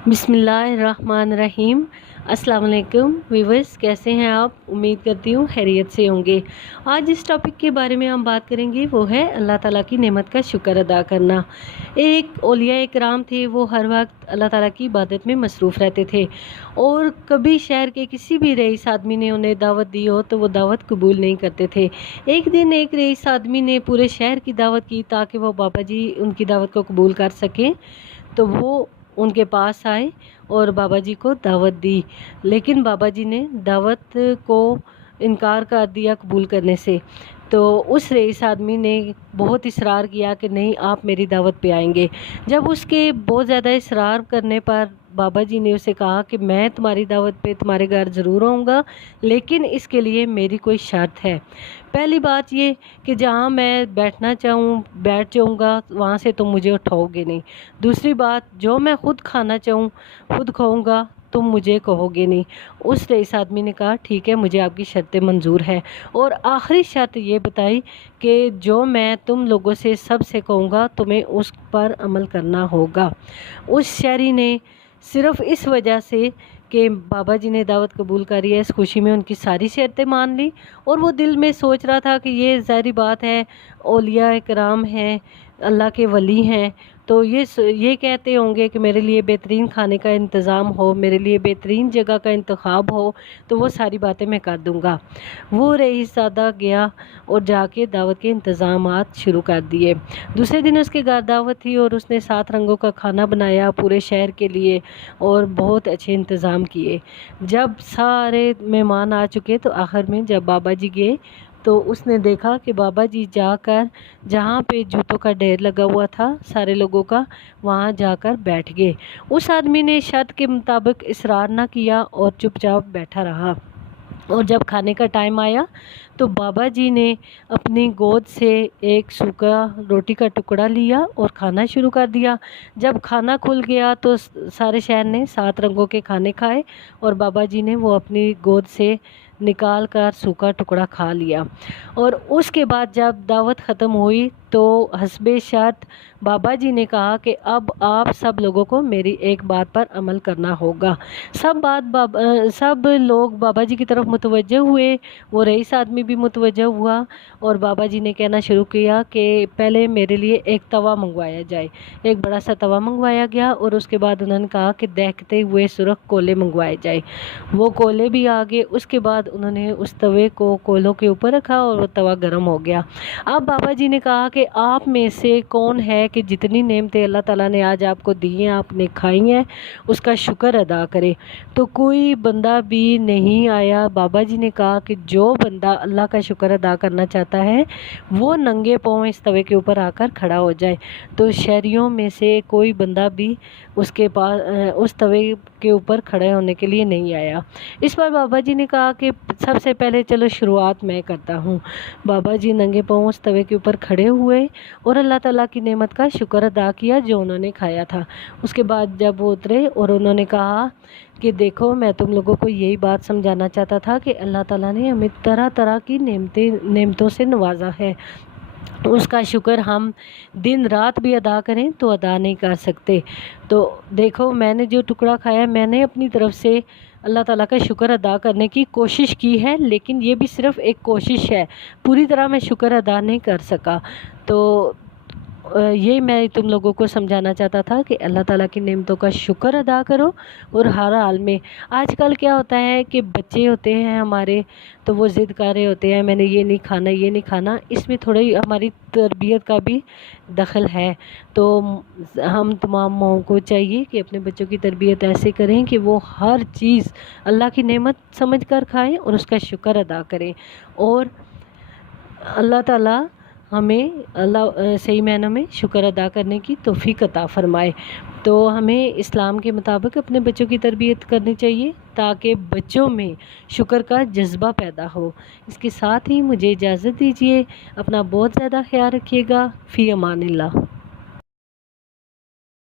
बिस्मिल्लाहिर्रहमानिर्रहीम। अस्सलाम वालेकुम व्यूअर्स, कैसे हैं आप? उम्मीद करती हूँ खैरियत से होंगे। आज जिस टॉपिक के बारे में हम बात करेंगे वो है अल्लाह ताला की नेमत का शुक्र अदा करना। एक औलिया इकराम थे, वो हर वक्त अल्लाह ताला की इबादत में मसरूफ़ रहते थे और कभी शहर के किसी भी रईस आदमी ने उन्हें दावत दी हो तो वो दावत कबूल नहीं करते थे। एक दिन एक रईस आदमी ने पूरे शहर की दावत की ताकि वो बाबा जी उनकी दावत को कबूल कर सकें, तो वो उनके पास आए और बाबा जी को दावत दी, लेकिन बाबा जी ने दावत को इनकार कर दिया कबूल करने से। तो उस रईस आदमी ने बहुत इसरार किया कि नहीं, आप मेरी दावत पे आएंगे। जब उसके बहुत ज़्यादा इसरार करने पर बाबा जी ने उसे कहा कि मैं तुम्हारी दावत पे तुम्हारे घर ज़रूर आऊँगा, लेकिन इसके लिए मेरी कोई शर्त है। पहली बात ये कि जहाँ मैं बैठना चाहूँ बैठ जाऊँगा, वहाँ से तुम मुझे उठाओगे नहीं। दूसरी बात, जो मैं ख़ुद खाना चाहूँ खुद खाऊँगा, तुम मुझे कहोगे नहीं। उस रईस आदमी ने कहा ठीक है, मुझे आपकी शर्तें मंजूर है। और आखिरी शर्त ये बताई कि जो मैं तुम लोगों से सबसे कहूँगा तुम्हें उस पर अमल करना होगा। उस शहरी ने सिर्फ़ इस वजह से कि बाबा जी ने दावत कबूल करी है, इस खुशी में उनकी सारी शर्तें मान ली। और वो दिल में सोच रहा था कि ये ज़ाहिर बात है, औलिया इकराम हैं, अल्लाह के वली हैं, तो ये कहते होंगे कि मेरे लिए बेहतरीन खाने का इंतज़ाम हो, मेरे लिए बेहतरीन जगह का इंतखाब हो, तो वो सारी बातें मैं कर दूंगा। वो रईसज़ादा गया और जाके दावत के इंतज़ामात शुरू कर दिए। दूसरे दिन उसके घर दावत थी और उसने 7 रंगों का खाना बनाया पूरे शहर के लिए और बहुत अच्छे इंतज़ाम किए। जब सारे मेहमान आ चुके तो आखिर में जब बाबा जी गए तो उसने देखा कि बाबा जी जाकर जहाँ पे जूतों का ढेर लगा हुआ था सारे लोगों का, वहाँ जाकर बैठ गए। उस आदमी ने शर्त के मुताबिक इसरार ना किया और चुपचाप बैठा रहा। और जब खाने का टाइम आया तो बाबा जी ने अपनी गोद से एक सूखा रोटी का टुकड़ा लिया और खाना शुरू कर दिया। जब खाना खुल गया तो सारे शहर ने 7 रंगों के खाने खाए और बाबा जी ने वो अपनी गोद से निकाल कर सूखा टुकड़ा खा लिया। और उसके बाद जब दावत ख़त्म हुई तो हस्बे शर्त बाबा जी ने कहा कि अब आप सब लोगों को मेरी एक बात पर अमल करना होगा। सब लोग बाबा जी की तरफ मुतवज्जे हुए। वो रईस आदमी भी मुतवज्जे हुआ और बाबा जी ने कहना शुरू किया कि पहले मेरे लिए एक तवा मंगवाया जाए। एक बड़ा सा तवा मंगवाया गया और उसके बाद उन्होंने कहा कि दहकते हुए सुरख कोले मंगवाए जाए। वो कोले भी आ गए। उसके बाद उन्होंने उस तवे को कोलों के ऊपर रखा और वो तवा गर्म हो गया। अब बाबा जी ने कहा कि आप में से कौन है कि जितनी नेमतें अल्लाह ताला ने आज आपको दी हैं, आपने खाई हैं, उसका शुक्र अदा करे। तो कोई बंदा भी नहीं आया। बाबा जी ने कहा कि जो बंदा अल्लाह का शुक्र अदा करना चाहता है वो नंगे पाँव इस तवे के ऊपर आकर खड़ा हो जाए। तो शहरियों में से कोई बंदा भी उसके पास उस तवे के ऊपर खड़े होने के लिए नहीं आया। इस पर बाबा जी ने कहा कि सबसे पहले चलो शुरुआत मैं करता हूँ। बाबा जी नंगे पाँव उस तवे के ऊपर खड़े हुए और अल्लाह ताला की नेमत का शुक्र अदा किया जो उन्होंने खाया था। उसके बाद जब वो उतरे और उन्होंने कहा कि देखो, मैं तुम लोगों को यही बात समझाना चाहता था कि अल्लाह ताला ने हमें तरह तरह की नेमतों से नवाजा है, उसका शुक्र हम दिन रात भी अदा करें तो अदा नहीं कर सकते। तो देखो, मैंने जो टुकड़ा खाया, मैंने अपनी तरफ से अल्लाह ताला का शुक्र अदा करने की कोशिश की है, लेकिन ये भी सिर्फ़ एक कोशिश है, पूरी तरह मैं शुक्र अदा नहीं कर सका। तो ये मैं तुम लोगों को समझाना चाहता था कि अल्लाह ताला की नेमतों का शुक्र अदा करो और हर हाल में। आजकल क्या होता है कि बच्चे होते हैं हमारे, तो वो ज़िद कर रहे होते हैं मैंने ये नहीं खाना, ये नहीं खाना। इसमें थोड़ी हमारी तरबियत का भी दखल है। तो हम तमाम माओं को चाहिए कि अपने बच्चों की तरबियत ऐसे करें कि वो हर चीज़ अल्लाह की नेमत समझ कर खाएँ और उसका शुक्र अदा करें। और अल्लाह ताला हमें सही मायनों में शुक्र अदा करने की तौफीक अता फ़रमाए। तो हमें इस्लाम के मुताबिक अपने बच्चों की तरबियत करनी चाहिए ताकि बच्चों में शुक्र का जज्बा पैदा हो। इसके साथ ही मुझे इजाज़त दीजिए। अपना बहुत ज़्यादा ख्याल रखिएगा। फ़ी अमानिल्लाह।